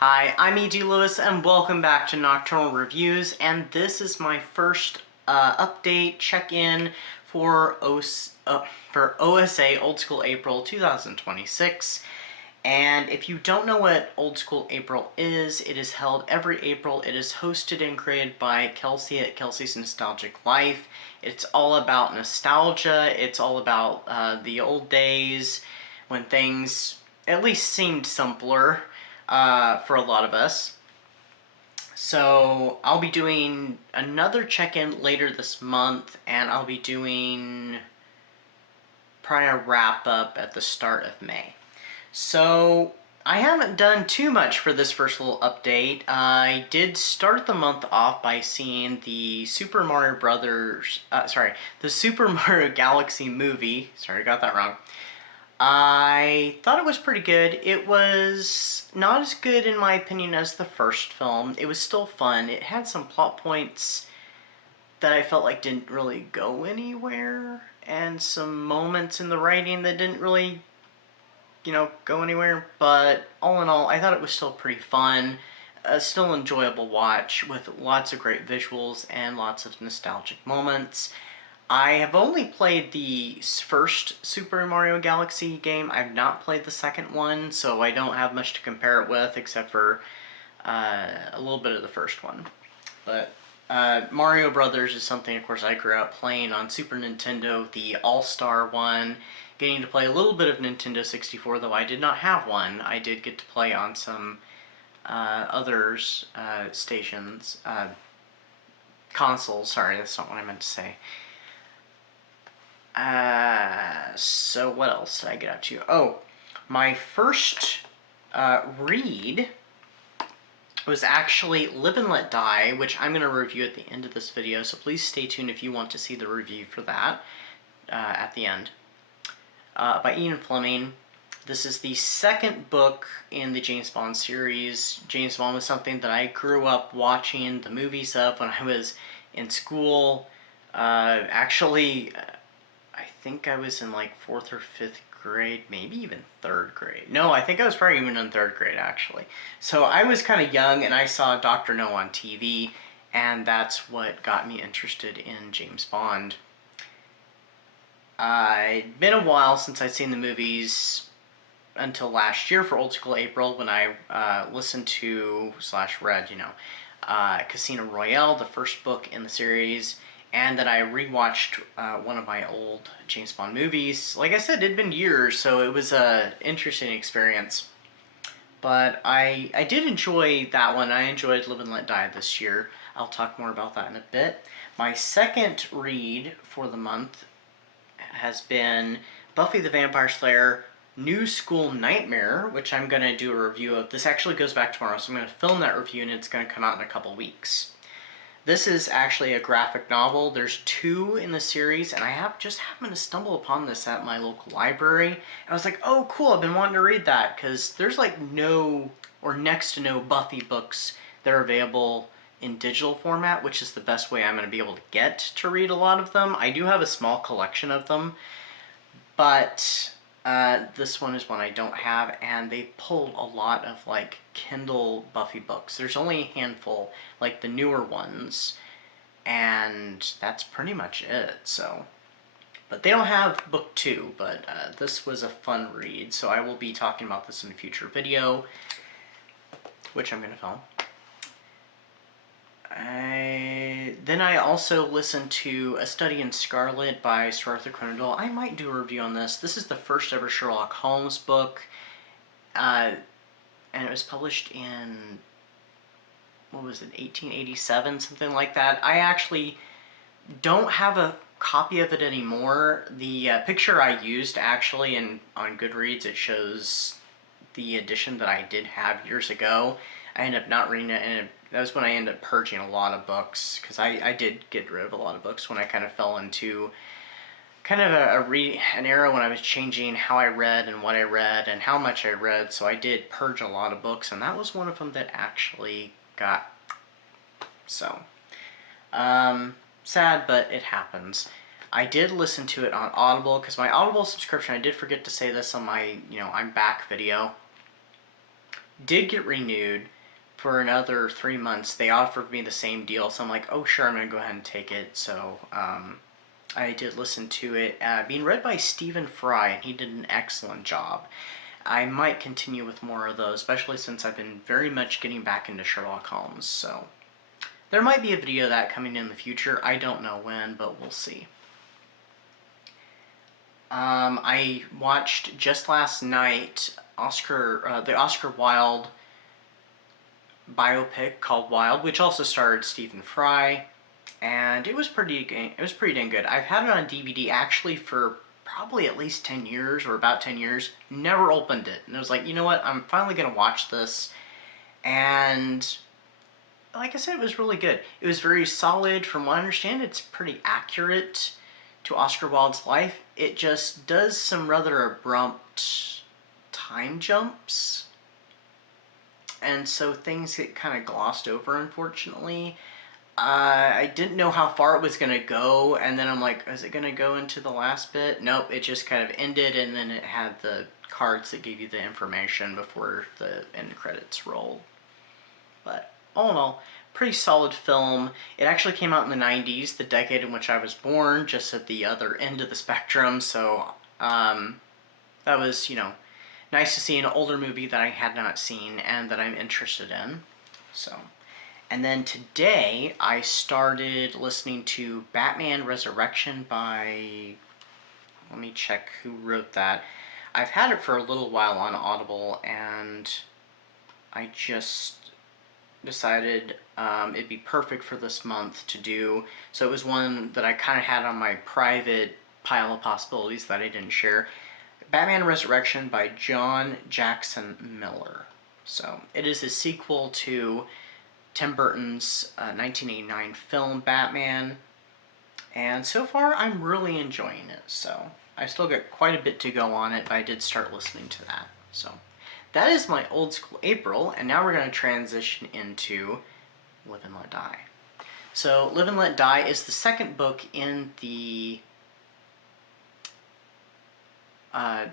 Hi, I'm E.G. Lewis and welcome back to Nocturnal Reviews, and this is my first update check-in for OSA Old School April 2026. And if you don't know what Old School April is, it is held every April. It is hosted and created by Kelsey at Kelsey's Nostalgic Life. It's all about nostalgia. It's all about the old days when things at least seemed simpler for a lot of us. So I'll be doing another check-in later this month, and I'll be doing probably a wrap-up at the start of May. So I haven't done too much for this first little update. I did start the month off by seeing the Super Mario Galaxy movie. Sorry, I got that wrong. I thought it was pretty good. It was not as good, in my opinion, as the first film. It was still fun. It had some plot points that I felt like didn't really go anywhere, and some moments in the writing that didn't really, go anywhere. But all in all, I thought it was still pretty fun. Still enjoyable watch with lots of great visuals and lots of nostalgic moments. I have only played the first Super Mario Galaxy game. I've not played the second one, so I don't have much to compare it with except for a little bit of the first one. But Mario Brothers is something, of course, I grew up playing on Super Nintendo, the All-Star one, getting to play a little bit of Nintendo 64, though I did not have one. I did get to play on some others stations, consoles, sorry, that's not what I meant to say. So what else did I get up to? Oh, my first read was actually Live and Let Die, which I'm going to review at the end of this video, so please stay tuned if you want to see the review for that at the end. By Ian Fleming. This is the second book in the James Bond series. James Bond was something that I grew up watching the movies of when I was in school. Actually, I think I was in like 4th or 5th grade, maybe even 3rd grade. No, I think I was probably even in 3rd grade, actually. So I was kind of young, and I saw Dr. No on TV, and that's what got me interested in James Bond. It'd been a while since I'd seen the movies until last year for Old School April when I listened to / read, Casino Royale, the first book in the series, and that I rewatched one of my old James Bond movies. Like I said, it had been years, so it was an interesting experience. But I did enjoy that one. I enjoyed Live and Let Die this year. I'll talk more about that in a bit. My second read for the month has been Buffy the Vampire Slayer New School Nightmare, which I'm going to do a review of. This actually goes back tomorrow, so I'm going to film that review, and it's going to come out in a couple weeks. This is actually a graphic novel. There's 2 in the series, and I just happened to stumble upon this at my local library. And I was like, oh, cool, I've been wanting to read that, because there's like no, or next to no Buffy books that are available in digital format, which is the best way I'm going to be able to get to read a lot of them. I do have a small collection of them, but this one is one I don't have, and they pulled a lot of like Kindle Buffy books. There's only a handful, like the newer ones, and that's pretty much it. So, but they don't have BookTube, but this was a fun read, so I will be talking about this in a future video, which I'm going to film. Then I also listened to A Study in Scarlet by Sir Arthur Conan Doyle. I might do a review on this. This is the first ever Sherlock Holmes book, and it was published in, what was it, 1887, something like that. I actually don't have a copy of it anymore. The picture I used actually on Goodreads, it shows the edition that I did have years ago. I ended up not reading it, and that was when I ended up purging a lot of books, because I did get rid of a lot of books when I kind of fell into kind of an era when I was changing how I read and what I read and how much I read, so I did purge a lot of books, and that was one of them that actually got, so, sad, but it happens. I did listen to it on Audible, because my Audible subscription, I did forget to say this on my, I'm back video. did get renewed for another 3 months. They offered me the same deal, so I'm like, oh sure, I'm gonna go ahead and take it. So I did listen to it, being read by Stephen Fry, and he did an excellent job. I might continue with more of those, especially since I've been very much getting back into Sherlock Holmes, so there might be a video of that coming in the future. I don't know when, but we'll see. I watched just last night the Oscar Wilde biopic called Wild, which also starred Stephen Fry, and it was pretty dang good. I've had it on DVD actually for probably at least 10 years, or about 10 years. Never opened it, and I was like, you know what, I'm finally gonna watch this. And like I said, it was really good. It was very solid. From what I understand, it's pretty accurate to Oscar Wilde's life. It just does some rather abrupt time jumps, and so things get kind of glossed over, unfortunately. I didn't know how far it was going to go, and then I'm like, is it going to go into the last bit? Nope, it just kind of ended, and then it had the cards that gave you the information before the end credits rolled. But all in all, pretty solid film. It actually came out in the 90s, the decade in which I was born, just at the other end of the spectrum, so that was, nice to see an older movie that I had not seen and that I'm interested in. So, and then today I started listening to Batman Resurrection by, let me check who wrote that. I've had it for a little while on Audible, and I just decided it'd be perfect for this month to do. So it was one that I kind of had on my private pile of possibilities that I didn't share. Batman Resurrection by John Jackson Miller. So it is a sequel to Tim Burton's 1989 film Batman, and so far I'm really enjoying it. So I still got quite a bit to go on it, but I did start listening to that. So that is my old school April, and now we're going to transition into Live and Let Die. So Live and Let Die is the second book in the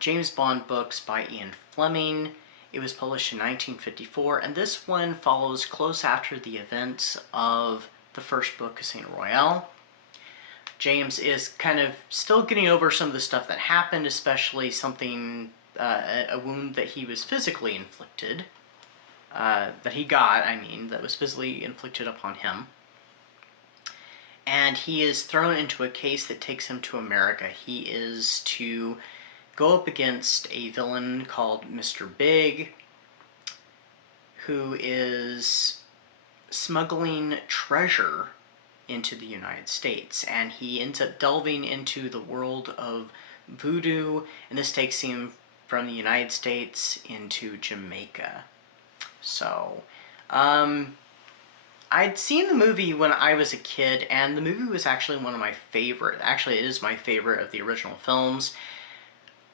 James Bond books by Ian Fleming. It was published in 1954, and this one follows close after the events of the first book, Casino Royale. James is kind of still getting over some of the stuff that happened, especially something, a wound that he was physically inflicted, that he got, that was physically inflicted upon him. And he is thrown into a case that takes him to America. He is to go up against a villain called Mr. Big, who is smuggling treasure into the United States, and he ends up delving into the world of voodoo, and this takes him from the United States into Jamaica. So, I'd seen the movie when I was a kid, and the movie was actually one of my favorite, actually it is my favorite of the original films.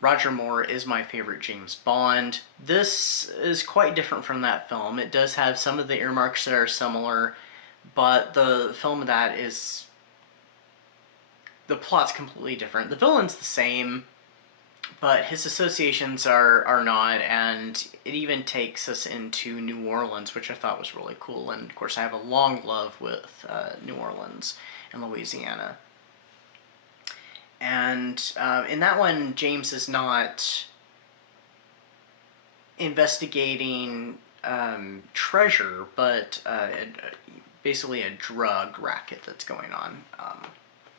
Roger Moore is my favorite James Bond. This is quite different from that film. It does have some of the earmarks that are similar, but the film of that is, the plot's completely different. The villain's the same, but his associations are not, and it even takes us into New Orleans, which I thought was really cool. And of course I have a long love with New Orleans and Louisiana. And in that one, James is not investigating treasure, but basically a drug racket that's going on.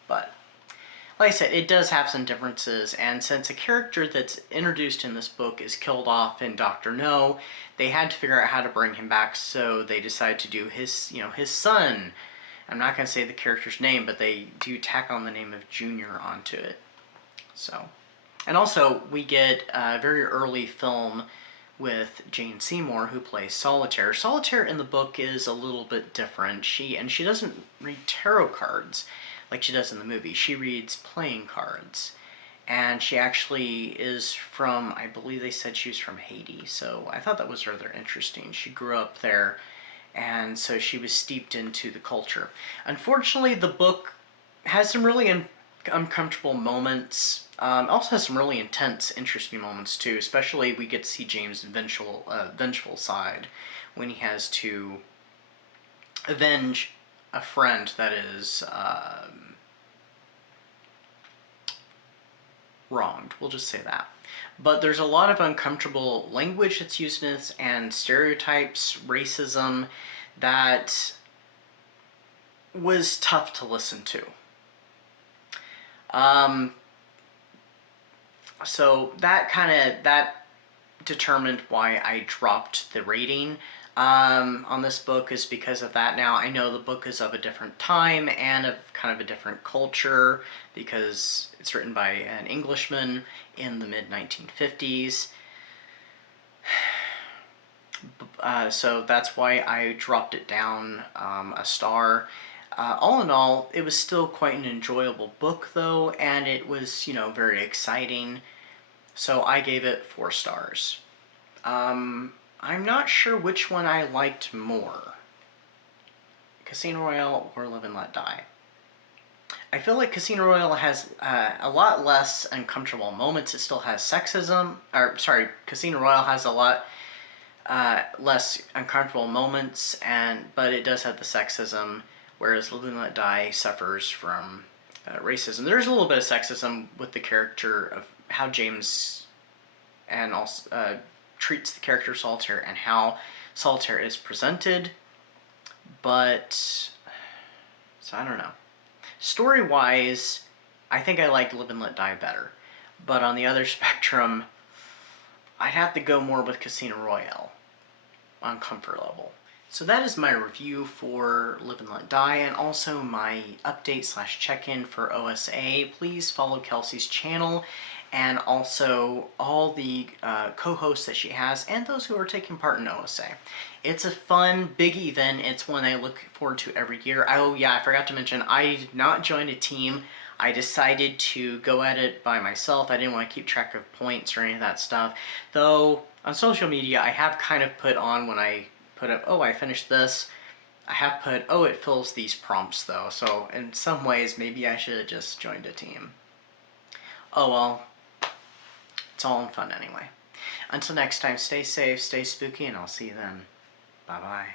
But like I said, it does have some differences, and since a character that's introduced in this book is killed off in Dr. No, they had to figure out how to bring him back, so they decided to do his son. I'm not going to say the character's name, but they do tack on the name of Junior onto it. So, and also we get a very early film with Jane Seymour, who plays Solitaire. Solitaire in the book is a little bit different. She doesn't read tarot cards like she does in the movie. She reads playing cards. And she actually is from, I believe they said she was from Haiti, so I thought that was rather interesting. She grew up there, and so she was steeped into the culture. Unfortunately, the book has some really uncomfortable moments. Also has some really intense, interesting moments too. Especially we get to see James' vengeful side when he has to avenge a friend that is wronged. We'll just say that. But there's a lot of uncomfortable language that's used in this, and stereotypes, racism, that was tough to listen to. So that determined why I dropped the rating on this book, is because of that. Now, I know the book is of a different time and of kind of a different culture because it's written by an Englishman in the mid-1950s. So that's why I dropped it down a star. All in all, it was still quite an enjoyable book, though, and it was, very exciting. So I gave it 4 stars. I'm not sure which one I liked more, Casino Royale or Live and Let Die. I feel like Casino Royale has a lot less uncomfortable moments. It still has sexism. Casino Royale has a lot less uncomfortable moments, but it does have the sexism, whereas Live and Let Die suffers from racism. There's a little bit of sexism with the character of how James and also treats the character of Solitaire and how Solitaire is presented, but so I don't know. Story-wise, I think I liked Live and Let Die better, but on the other spectrum, I'd have to go more with Casino Royale on comfort level. So that is my review for Live and Let Die, and also my update/check-in for OSA. Please follow Kelsey's channel, and also all the co-hosts that she has, and those who are taking part in OSA. It's a fun, big event. It's one I look forward to every year. Oh yeah, I forgot to mention, I did not join a team. I decided to go at it by myself. I didn't want to keep track of points or any of that stuff. Though, on social media, I have kind of put on when I put up, oh, I finished this. I have put, oh, it fills these prompts though. So in some ways, maybe I should have just joined a team. Oh well, it's all in fun anyway. Until next time, stay safe, stay spooky, and I'll see you then. Bye-bye.